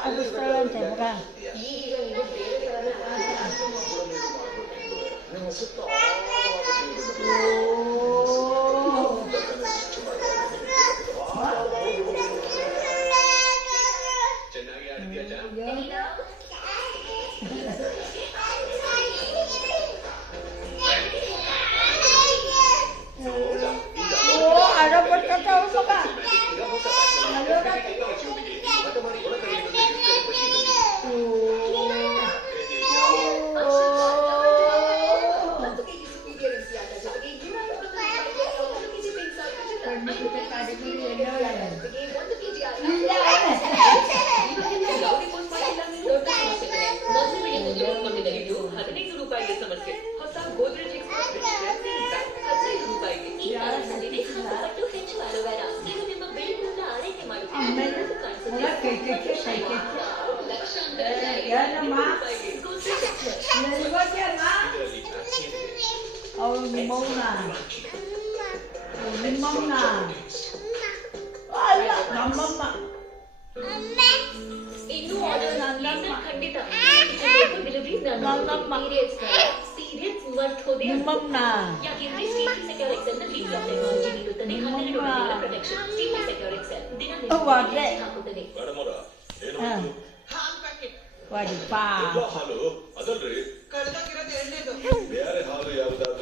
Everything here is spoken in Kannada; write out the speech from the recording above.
ಅದು ಸ್ಥಳ ಅಂತೆ ಮಗ. ಅವಳು ನಿಮ್ಮವ್ನ ನಿಮ್ಮಮ್ಮ ಅಲ್ಲ ನಮ್ಮಮ್ಮ ಇನ್ನು ಆರ್ಡರ್ ಖಂಡಿತ ನನ್ನಮ್ಮ ಪೀರಿಯಡ್ಸ್ ಮರ್ತೋದೆ ನಿಮ್ಮಮ್ಮ ಯಾಕೆಂದ್ರೆ ಸಿಟಿ ಸೆಕ್ಯೂರ್ ಎಕ್ಸೆಲ್ ನ ಲೀಪ್ ಟೆಕ್ನಾಲಜಿ ನೀಡುತ್ತದೆ 12 ಗಂಟೆಗಳ ಪ್ರೊಟೆಕ್ಷನ್ ಸಿಟಿ ಸೆಕ್ಯೂರ್ ಎಕ್ಸೆಲ್ ದಿನ ಹಾಕುತ್ತದೆ ವಾಡಿ ಪಾ ಹಾಲು ಅದಲ್ರಿ ಕಳೆದಾಗಿರೋದು ಎಣ್ಣೆದು ಬೇರೆ ಹಾಲು ಯಾವ್ದಾದ್ರು